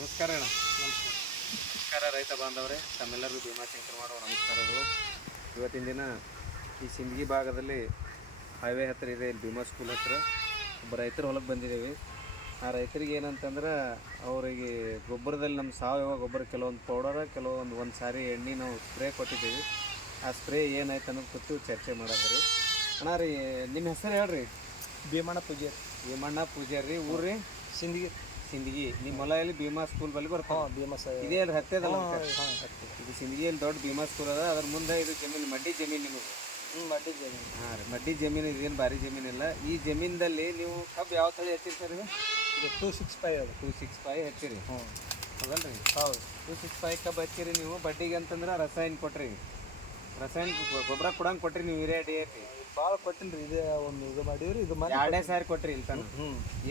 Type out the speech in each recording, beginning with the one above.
ನಮಸ್ಕಾರ ಅಣ್ಣ. ನಮಸ್ಕಾರ ರೈತ ಬಾಂಧವರೇ ತಮ್ಮೆಲ್ಲರಿಗೂ ಭೀಮಾಶಂಕರ್ ಮಾಡುವ ನಮಸ್ಕಾರಗಳು. ಇವತ್ತಿನ ದಿನ ಈ ಸಿಂದಗಿ ಭಾಗದಲ್ಲಿ ಹೈವೇ ಹತ್ತಿರ ಇದೆ ಇಲ್ಲಿ ಭೀಮಾ ಸ್ಕೂಲ್ ಹತ್ತಿರ ಒಬ್ಬ ರೈತರ ಹೊಲಕ್ಕೆ ಬಂದಿದ್ದೀವಿ. ಆ ರೈತರಿಗೆ ಏನಂತಂದ್ರೆ ಅವರಿಗೆ ಗೊಬ್ಬರದಲ್ಲಿ ನಮ್ಮ ಸಾವಯವ ಗೊಬ್ಬರ ಕೆಲವೊಂದು ಪೌಡರ ಕೆಲವೊಂದು ಒಂದು ಸಾರಿ ಎಣ್ಣೆ ನಾವು ಸ್ಪ್ರೇ ಕೊಟ್ಟಿದ್ದೀವಿ. ಆ ಸ್ಪ್ರೇ ಏನಾಯ್ತು ಅನ್ನೋದು ಕೂತು ಚರ್ಚೆ ಮಾಡೋದ್ರಿ. ಅಣ್ಣ ರೀ ನಿಮ್ಮ ಹೆಸರು ಹೇಳ್ರಿ? ಭೀಮಣ್ಣ ಪೂಜೆ ಭೀಮಣ್ಣ ಪೂಜಾರಿ ಊರ್ರಿ? ಸಿಂದಗಿ ಸಿಂದಗಿ ನಿಮ್ಮ ಹೊಲ ಎಲ್ಲಿ ಭೀಮಾ ಸ್ಕೂಲ್ ಬಳಿ ಬರ್ತಾವ ಭೀಮ ಇದೇ ಅಲ್ಲಿ ಹತ್ತದಲ್ಲ ಇದು ಸಿಂದಗಿಯಲ್ಲಿ ದೊಡ್ಡ ಭೀಮಾ ಸ್ಕೂಲ್ ಅದ. ಅದ್ರ ಮುಂದೆ ಇದು ಜಮೀನು ಮಡ್ಡಿ ಜಮೀನು ನಿಮಗೆ ಹ್ಞೂ ಜಮೀನು. ಹಾಂ ರೀ ಮಡ್ಡಿ ಜಮೀನು ಇದೇನು ಭಾರಿ ಜಮೀನಿಲ್ಲ ಈ ಜಮೀನಲ್ಲಿ ನೀವು ಕಬ್ಬು ಯಾವ ತಳಿ ಹಚ್ಚಿರಿ ಸರ್ ಇದು? ಇದು ಟೂ ಸಿಕ್ಸ್ ಫೈವ್ ಅದು. ಟೂ ಸಿಕ್ಸ್ ಫೈವ್ ಹಚ್ಚಿರಿ. ಹ್ಞೂ ಹೌದಲ್ರಿ? ಹೌದು. ಟೂ ಸಿಕ್ಸ್ ಫೈವ್ ಕಬ್ಬು ಹಚ್ಚಿರಿ ನೀವು. ಬಡ್ಡಿಗೆ ಅಂತಂದ್ರೆ ರಸಾಯನ ಕೊಟ್ರಿ. ರಸಾಯನಿಕ ಗೊ- ಗೊಬ್ಬರ ಕೊಡಂಗ್ ಕೊಟ್ರಿ ನೀವು ಯೂರಿಯಾ ಡಿ ಎ ಪಿ ಭಾಳ ಕೊಟ್ಟಿಲ್ಲ ರೀ ಇದೇ ಒಂದು ಇದು ಮಾಡೀವಿ ರೀ ಇದು ಮಾಡಿ ಎರಡೇ ಸಾರಿ ಕೊಟ್ರಿ ಇಲ್ಲಿ ತನಕ ಹ್ಞೂ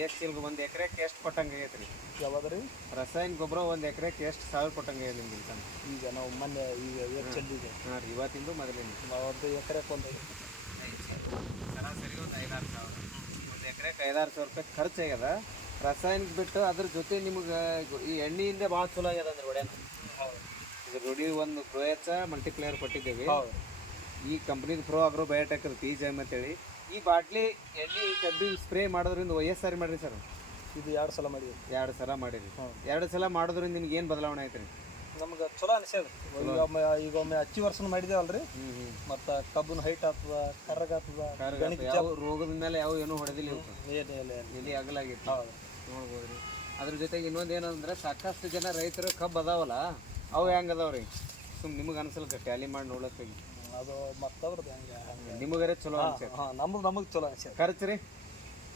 ಎಷ್ಟು ಇಲ್ಲಿ ಒಂದು ಎಕರೆಗೆ ಎಷ್ಟು ಕೊಟ್ಟಂಗೆ ಆಗೈತೆ ರೀ ಯಾವಾಗ ರೀ ರಸಾಯನ ಗೊಬ್ಬರ ಒಂದು ಎಕರೆಗೆ ಎಷ್ಟು ಸಾವಿರ ಕೊಟ್ಟಂಗೆ ಇಲ್ಲಿ ನಿಮ್ಗೆ ಇಲ್ಲಿ ತನಕ ಈಗ ನಾವು ಮೊನ್ನೆ ಈಗ ಎಷ್ಟು ಚೆಲ್ಲಿದೆ ಹಾಂ ರೀ ಇವತ್ತಿಂದು ಮೊದಲಿಂದ ನಾವು ಒಂದು ಎಕರೆಗೆ ಒಂದು ಸರಾಸರಿ ಒಂದು ಐದಾರು ಸಾವಿರ. ಒಂದು ಎಕರೆಗೆ ಐದಾರು ಸಾವಿರ ರೂಪಾಯಿ ಖರ್ಚು ಆಗ್ಯದ ರಾಸಾಯನಿಕ ಬಿಟ್ಟು ಅದ್ರ ಜೊತೆ ನಿಮ್ಗೆ ಈ ಎಣ್ಣೆಯಿಂದ ಭಾಳ ಚಲೋ ಆಗ್ಯದ ಅಂದ್ರೆ ಒಡೆನ. ಹೌದು. ಇದು ರೂಢಿ ಒಂದು ಪ್ರೋ ಎಚ್ ಮಲ್ಟಿಪ್ಲೇಯರ್ ಕೊಟ್ಟಿದ್ದೇವೆ. ಈ ಕಂಪ್ನಿದು pro agro biotech P G M ಅಂತೇಳಿ. ಈ ಬಾಟ್ಲಿ ಎಣ್ಣೆ ಕಬ್ಬಿ ಸ್ಪ್ರೇ ಮಾಡೋದ್ರಿಂದ ವಯಸ್ಸು ಸಾರಿ ಮಾಡ್ರಿ ಸರ್? ಇದು ಎರಡು ಸಲ ಮಾಡಿದ್ವಿ ಎರಡು ಸಲ ಮಾಡಿರಿ. ಎರಡು ಸಲ ಮಾಡೋದ್ರಿಂದ ನಿಮ್ಗೆ ಏನು ಬದಲಾವಣೆ ಐತ್ರಿ ನಮ್ಗೆ ಚಲೋ ಅನಿಸ್ಯದ ಈಗ ಒಮ್ಮೆ ಹಚ್ಚಿ ವರ್ಷನ ಮಾಡಿದೇವಲ್ರಿ ಮತ್ತು ಕಬ್ಬನ ಹೈಟ್ ಆಗ್ತದ ಕರ್ರಗ ಆಗ್ತದ ಯಾವ ರೋಗದ ಮೇಲೆ ಯಾವ ಏನೂ ಹೊಡೆದಿಲ್ಲ ಎಲ್ಲಿ ಆಗಲಾಗಿತ್ತು ನೋಡ್ಬೋದು ರೀ ಅದ್ರ ಜೊತೆಗೆ ಇನ್ನೊಂದು ಏನಂದ್ರೆ ಸಾಕಷ್ಟು ಜನ ರೈತರು ಕಬ್ಬು ಅದಾವಲ್ಲ ಅವು ಹೆಂಗೆ ಅದಾವ್ರಿ ಸುಮ್ ನಿಮಗೆ ಅನ್ಸಲ್ಕ ಟ್ಯಾಲಿ ಮಾಡಿ ನೋಡ್ಲತ್ತೀವಿ ಅದು ಮತ್ತವ್ರದ್ದು ಹಂಗೆ? ಹಂಗೆ. ನಿಮಗರೆ ಚಲೋ ಅನ್ಸತ್ತೆ ಹಾಂ ನಮ್ದು ನಮಗೆ ಚಲೋ ಅನ್ಸ ಖರ್ಚು ರೀ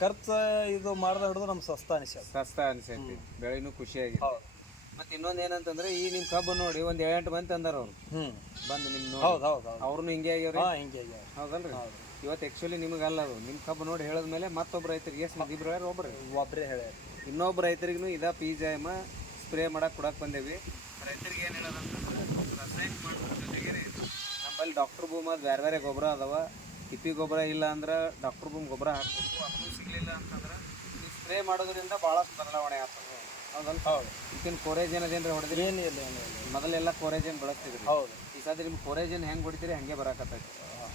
ಖರ್ಚು ಇದು ಮಾಡ್ದ ಹಿಡಿದು ನಮ್ಗೆ ಸಸ್ತ ಅನ್ಸ ಸಸ್ತ ಅನ್ಸೈತಿ ಬೆಳೆನೂ ಖುಷಿಯಾಗಿ ಹೌದು. ಮತ್ತೆ ಇನ್ನೊಂದು ಏನಂತಂದ್ರೆ ಈ ನಿಮ್ಮ ಕಬ್ಬು ನೋಡಿ ಒಂದು ಏಳೆಂಟು ಮಂದಿ ತಂದಾರ ಅವ್ರು. ಹ್ಞೂ ಬಂದು ನಿಮ್ಮ ನೋಡಿ. ಹೌದು ಹೌದು ಹೌದು. ಅವ್ರನ್ನು ಹಿಂಗೆ ಆಗ್ಯಾವ್ರಿ? ಹಾಂ ಹಿಂಗೆ ಹೌದಲ್ರಿ? ಹೌದು. ಇವತ್ತು ಆ್ಯಕ್ಚುಲಿ ನಿಮಗೆ ಅಲ್ಲ ಅದು. ನಿಮ್ಮ ಕಬ್ಬು ನೋಡಿ ಹೇಳಿದ್ಮೇಲೆ ಮತ್ತೊಬ್ಬ ರೈತರಿಗೆ ಎಷ್ಟು ಮಂದಿ ಇಬ್ರು ಯಾರು ಒಬ್ರು? ಒಬ್ಬರೇ ಹೇಳ್ಯಾರ. ಇನ್ನೊಬ್ಬ ರೈತರಿಗೂ ಇದ ಪಿ ಜಿ ಸ್ಪ್ರೇ ಮಾಡಕ್ಕೆ ಕೊಡಕ್ಕೆ ಬಂದೇವಿ. ರೈತರಿಗೆ ಏನು ಹೇಳೋದಂತಂದ್ರೆ ರಾಸಾಯನಿಕ ಮಾಡೋದ್ರ ಜೊತೆಗೆ ನಮ್ಮಲ್ಲಿ ಡಾಕ್ಟರ್ ಭೂಮ್ ಅದು ಬೇರೆ ಬೇರೆ ಗೊಬ್ಬರ ಅದಾವ. ತಿಪ್ಪಿ ಗೊಬ್ಬರ ಇಲ್ಲ ಅಂದ್ರೆ ಡಾಕ್ಟರ್ ಭೂಮ್ ಗೊಬ್ಬರ ಹಾಕ್ಬೇಕು. ಅದನ್ನು ಸಿಗಲಿಲ್ಲ ಅಂತಂದ್ರೆ ಈ ಸ್ಪ್ರೇ ಮಾಡೋದ್ರಿಂದ ಭಾಳಷ್ಟು ಬದಲಾವಣೆ ಆಗ್ತದೆ. ಹೌದಲ್ಲ ಹೌದು. ಈಗಿನ ಕೋರೇಜನ್ ಅದೇನ್ರಿ ಹೊಡೆದ್ರಿ? ಏನು ಇಲ್ಲ ಏನು ಇಲ್ಲ. ಮೊದಲೆಲ್ಲ ಕೋರೇಜನ್ ಬಳಸ್ತಿದ್ರಿ? ಹೌದು. ಈ ಸದ್ಯ ನಿಮ್ಗೆ ಕೋರೇಜನ್ ಹೆಂಗೆ ಹೊಡಿತೀರಿ ಹಂಗೆ ಬರಾಕತ್ತೈತಿ.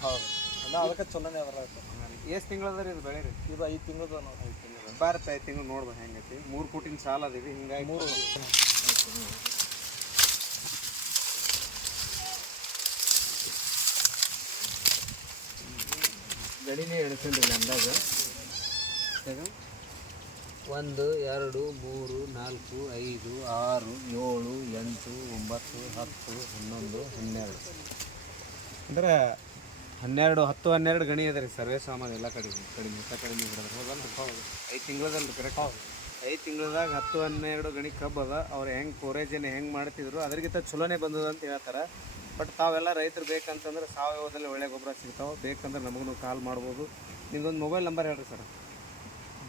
ಹೌದು. ಎಲ್ಲ ಅದಕ್ಕೆ ಚಲೋನೇ ಬರತ್ತೆ ಎಷ್ಟು ತಿಂಗಳದ ಇದು ಬೆಳೆ ರೀ ಇದು ಐದು ತಿಂಗಳದ ನೋಡಿ ಐದು ತಿಂಗಳು ಭಾರತ ಐದು ತಿಂಗಳು ನೋಡ್ಬೋದು ಹೆಂಗೈತಿ. ಮೂರು ಫೂಟಿನ ಸಾಲ ಅದೀವಿ ಹಿಂಗಾಗಿ ಮೂರು ಗಡಿನೇ ಎಣಿಸ್ಕೊಂಡ್ರಿ ಅಂದಾಗ. ಒಂದು ಎರಡು ಮೂರು ನಾಲ್ಕು ಐದು ಆರು ಏಳು ಎಂಟು ಒಂಬತ್ತು ಹತ್ತು ಹನ್ನೊಂದು ಹನ್ನೆರಡು. ಅಂದ್ರೆ ಹನ್ನೆರಡು ಹತ್ತು ಹನ್ನೆರಡು ಗಣಿ ಅದ ರೀ ಸರ್ವೇ ಸಾಮಾನು ಎಲ್ಲ ಕಡಿಮೆ ಕಡಿಮೆ ಎಲ್ಲ ಕಡಿಮೆ ಹಿಡಿದ್ರೆ ಹೌದಲ್ರಿ ಹೌದು. ಐದು ತಿಂಗಳದಲ್ಲಿ ಕರೆಕ್ಟ್ ಹೌದು. ಐದು ತಿಂಗಳದಾಗ ಹತ್ತು ಹನ್ನೆರಡು ಗಣಿ ಕಬ್ಬು ಅದ ಅವ್ರು ಹೆಂಗೆ ಕೋರೇಜನ್ನು ಹೆಂಗೆ ಮಾಡ್ತಿದ್ರು ಅದ್ರಗಿಂತ ಚಲೋನೇ ಬಂದದ ಅಂತ ಹೇಳ್ತಾರೆ. ಬಟ್ ತಾವೆಲ್ಲ ರೈತರು ಬೇಕಂತಂದ್ರೆ ಸಾವಯವದಲ್ಲಿ ಒಳ್ಳೆ ಗೊಬ್ಬರ ಸಿಗ್ತಾವೆ. ಬೇಕಂದ್ರೆ ನಮಗೂ ಕಾಲ್ ಮಾಡ್ಬೋದು. ನಿಮ್ದೊಂದು ಮೊಬೈಲ್ ನಂಬರ್ ಹೇಳ್ರಿ sir.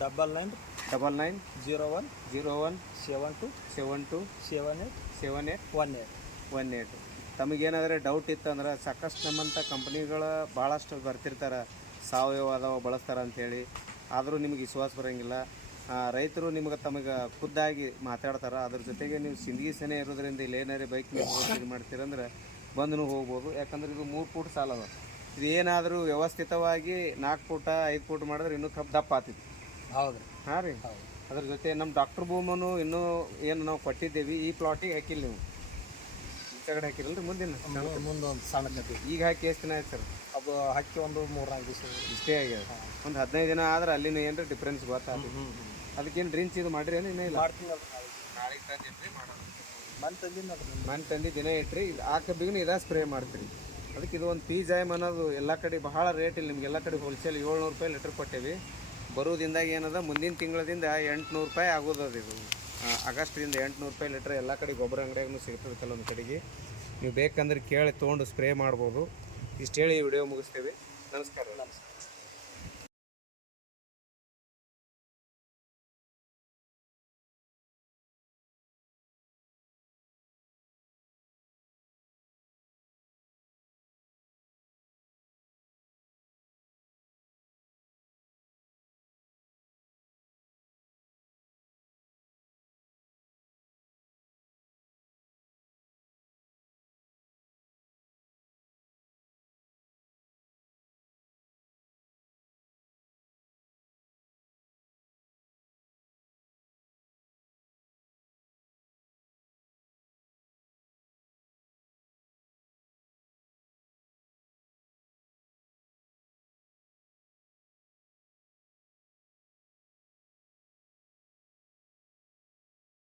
Double nine double nine zero one zero one seven two seven two seven eight seven eight one eight one eight. ತಮಗೇನಾದರೆ doubt ಇತ್ತಂದ್ರೆ ಸಾಕಷ್ಟು ನಮ್ಮಂಥ ಕಂಪ್ನಿಗಳ ಭಾಳಷ್ಟು ಬರ್ತಿರ್ತಾರೆ. ಸಾವಯವ ಅದಾವ ಬಳಸ್ತಾರೆ ಅಂಥೇಳಿ ಆದರೂ ನಿಮಗೆ ವಿಶ್ವಾಸ ಬರೋಂಗಿಲ್ಲ. ರೈತರು ನಿಮಗೆ ತಮಗೆ ಖುದ್ದಾಗಿ ಮಾತಾಡ್ತಾರೆ. ಅದ್ರ ಜೊತೆಗೆ ನೀವು ಸಿಂದಗಿ ಸೆನೆ ಇರೋದ್ರಿಂದ ಇಲ್ಲಿ ಏನಾರೇ ಬೈಕ್ ಮೇಲೆ ಮಾಡ್ತೀರಂದ್ರೆ ಬಂದು ಹೋಗ್ಬೋದು. ಯಾಕಂದ್ರೆ ಇದು ಮೂರು ಫೂಟ್ ಸಾಲ ಅದ. ಇದು ಏನಾದರೂ ವ್ಯವಸ್ಥಿತವಾಗಿ ನಾಲ್ಕು ಫೂಟ ಐದು ಫೂಟ್ ಮಾಡಿದ್ರೆ ಇನ್ನೂ ಕಪ್ ದಪ್ಪ ಆತಿತ್ತು ಹೌದು ಹಾಂ ರೀ. ಅದ್ರ ಜೊತೆ ನಮ್ಮ ಡಾಕ್ಟರ್ ಭೂಮನು ಇನ್ನೂ ಏನು ನಾವು ಕೊಟ್ಟಿದ್ದೇವೆ. ಈ ಪ್ಲಾಟಿಗೆ ಹಾಕಿಲ್ಲ ನೀವು. ಈ ಕಡೆ ರೀ ಮುಂದಿನ ಮುಂದೊಂದು ಸಣ್ಣ ಕಟ್ಟಿ ಈಗ ಹಾಕಿ ಎಷ್ಟು ದಿನ ಆಯ್ತು ಸರ್? ಅದು ಹಾಕಿ ಒಂದು ಮೂರು ನಾಲ್ಕು ದಿವಸ ಇಷ್ಟೇ ಆಗ್ಯದ. ಒಂದು ಹದಿನೈದು ದಿನ ಆದ್ರೆ ಅಲ್ಲಿನ ಏನು ಡಿಫ್ರೆನ್ಸ್ ಗೊತ್ತಾಗ್ತದೆ ಹ್ಞೂ ಅದಕ್ಕೇನು ಡ್ರಿಂಕ್ಸ್ ಇದು ಮಾಡಿರಿ ಏನು ಇನ್ನೂ ಇಲ್ಲ? ಮಾಡ್ತೀನಿ ನಾಳೆ. ನಾಳೆಗೆ ತಂದಿಟ್ರಿ ಮಾಡೋದು ಮನೆ ತಂದಿ ಮನೆ ತಂದು ದಿನ ಇಟ್ರಿ ಇದು ಆ ಕಬ್ಬಿಗೂ ಇದ ಸ್ಪ್ರೇ ಮಾಡ್ತೀರಿ. ಅದಕ್ಕೆ ಇದು ಒಂದು ಪಿ ಜಾಯಮ್ ಅನ್ನೋದು ಎಲ್ಲ ಕಡೆ ಬಹಳ ರೇಟ್ ಇಲ್ಲಿ ನಿಮ್ಗೆ ಎಲ್ಲ ಕಡೆ ಹೋಲ್ಸೇಲ್ ಏಳ್ನೂರು ರೂಪಾಯಿ ಲೀಟ್ರ್ ಕೊಟ್ಟೇವಿ. ಬರೋದಿಂದಾಗ ಏನದ ಮುಂದಿನ ತಿಂಗಳದಿಂದ ಎಂಟುನೂರು ರೂಪಾಯಿ ಆಗೋದು ಅದು ಇದು. ಆಗಸ್ಟಿಂದ ಎಂಟುನೂರು ರೂಪಾಯಿ ಲೀಟ್ರ್ ಎಲ್ಲ ಕಡೆ ಗೊಬ್ಬರ ಅಂಗಡಿಯಾಗೂ ಸಿಗ್ತದೆ ಕೆಲವೊಂದು ಕಡೆಗೆ. ನೀವು ಬೇಕಂದ್ರೆ ಕೇಳಿ ತೊಗೊಂಡು ಸ್ಪ್ರೇ ಮಾಡ್ಬೋದು. ಇಷ್ಟು ಹೇಳಿ ವಿಡಿಯೋ ಮುಗಿಸ್ತೇವೆ. ನಮಸ್ಕಾರ. ನಮಸ್ಕಾರ.